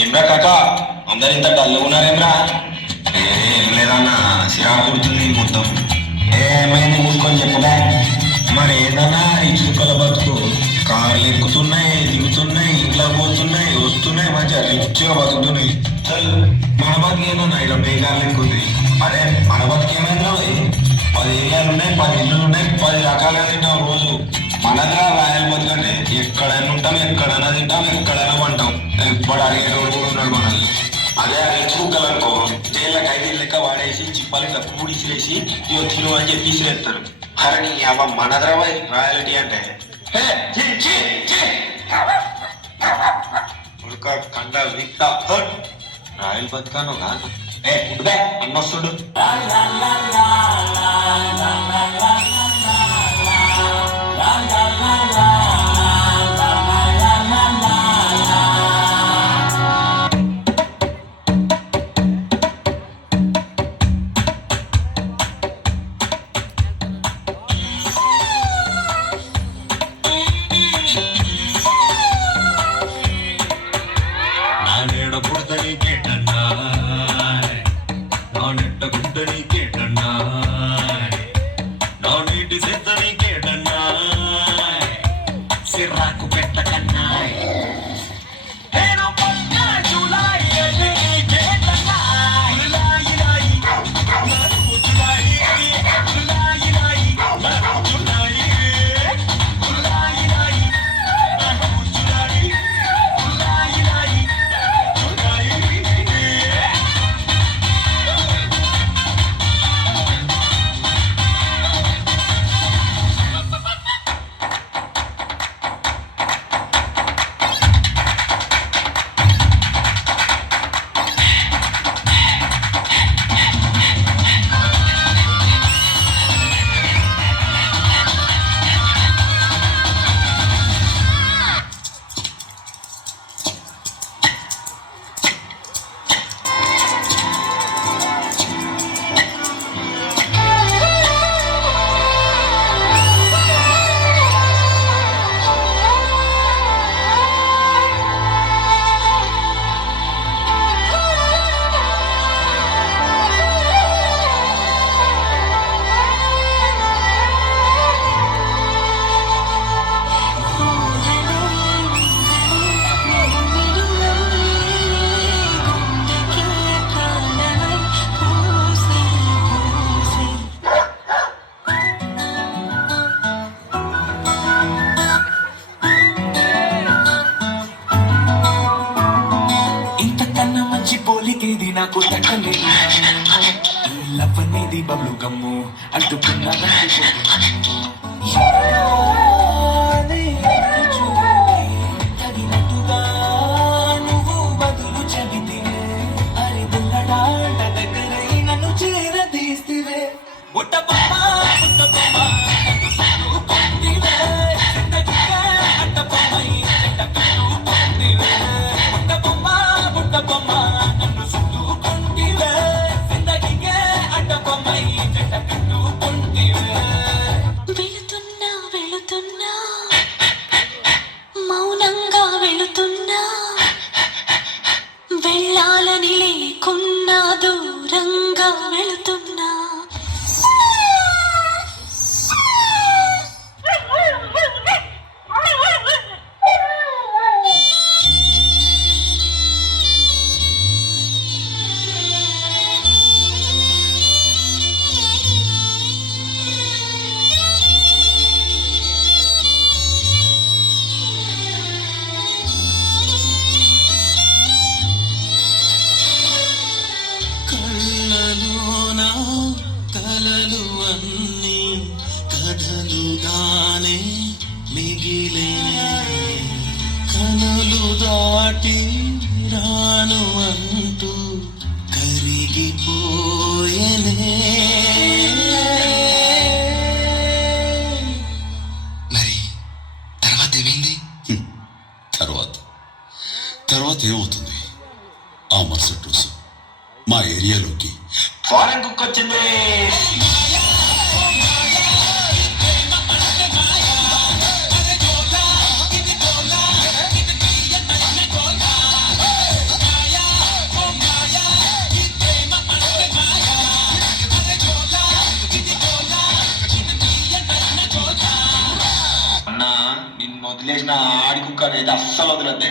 ఏమ్రా కాక అందరు ఇంత డల్గా ఉన్నారేమ్రా? ఏం లేదన్నా, సిరాకు పుడుతుంది మొత్తం. ఏమైంది మూసుకొని చెప్పుగా. మరి ఏదన్నా ఈ చుక్కల బతుకు. కార్లు ఎక్కుతున్నాయి, దిగుతున్నాయి, ఇంట్లో పోతున్నాయి, వస్తున్నాయి, మంచిగా రిచ్గా బతుకుతున్నాయి. మన బతుకు ఏందన్నా ఇలా బేగాలు ఎక్కుంది. అరే మన బతుకు ఏమైందా? 10 ఏరియాలు ఉన్నాయి, 10 ఇల్లులు ఉన్నాయి, 10 రకాలుగా తింటాం రోజు. మనగా రాయల్ బతుకంటే ఎక్కడైనా ఉంటాం, ఎక్కడైనా తింటాం, ఎక్కడైనా పంటాం. ఇప్పుడు అడిగేటోడు కూడా ఉన్నాడు మనల్ని. అదే రెచ్చుకుక్కలు అనుకో, జైల్లో ఖైదీలు లెక్క వాడేసి చిప్పలు ఇట్లా కూడిసిరేసి ఇవో తిను అని చెప్పి ఇసిరేస్తారు. అరే నీ అవ్వ మనదరవై రాయల్టీ అంటే ఉడక కండ విక్త రాయల్ బతుకాను కాదు. ఉడ్డే అన్నొస్తుడు. పోలికేది నాకు తగ్గలేదు. లవ్ అనేది బబ్లు గమ్ము అడ్డుకున్నా తగినట్టుగా నువ్వు బదులు చెబితే అరే బుల్లడాట దగ్గరై నన్ను చేరదీస్తే బుట్ట బొమ్మ బుట్ట బొమ్మ అట్ట బొమ్మై బుట్ట బొమ్మ బుట్ట బొమ్మ మౌనంగా వెళుతున్నా వెళ్ళాలని లేకున్నా దూరంగా వెళుతున్నా కలలు అన్నీ కథలుగానే మిగిలే కనులు దాటి రాను అంటూ కరిగిపోయేనే. మరి తర్వాత ఏమైంది? తర్వాత ఏమవుతుంది? ఆ మరుసటి రోజు మా ఏరియాలోకి ఫారెన్ కుక్ వచ్చింది. వదిలేసిన ఆడి కుక్క అనేది అస్సలు వదిలద్దే.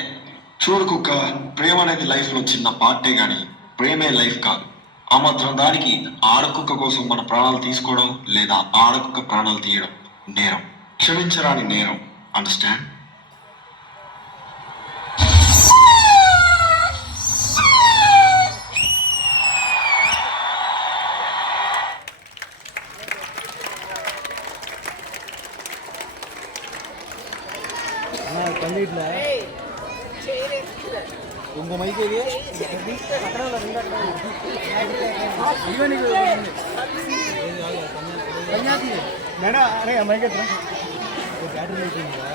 చూడు కుక్క, ప్రేమ అనేది లైఫ్ లో చిన్న పార్టే గాని ప్రేమే లైఫ్ కాదు. ఆ మాత్రం దానికి ఆడకుక్క కోసం మన ప్రాణాలు తీసుకోవడం లేదా ఆడకుక్క ప్రాణాలు తీయడం నేరం, క్షమించరాని నేరం. అండర్స్టాండ్? ఇంకో మైక్ ఏది మేడం అరే మైక్ బ్యాటరీ అయిపోయిందా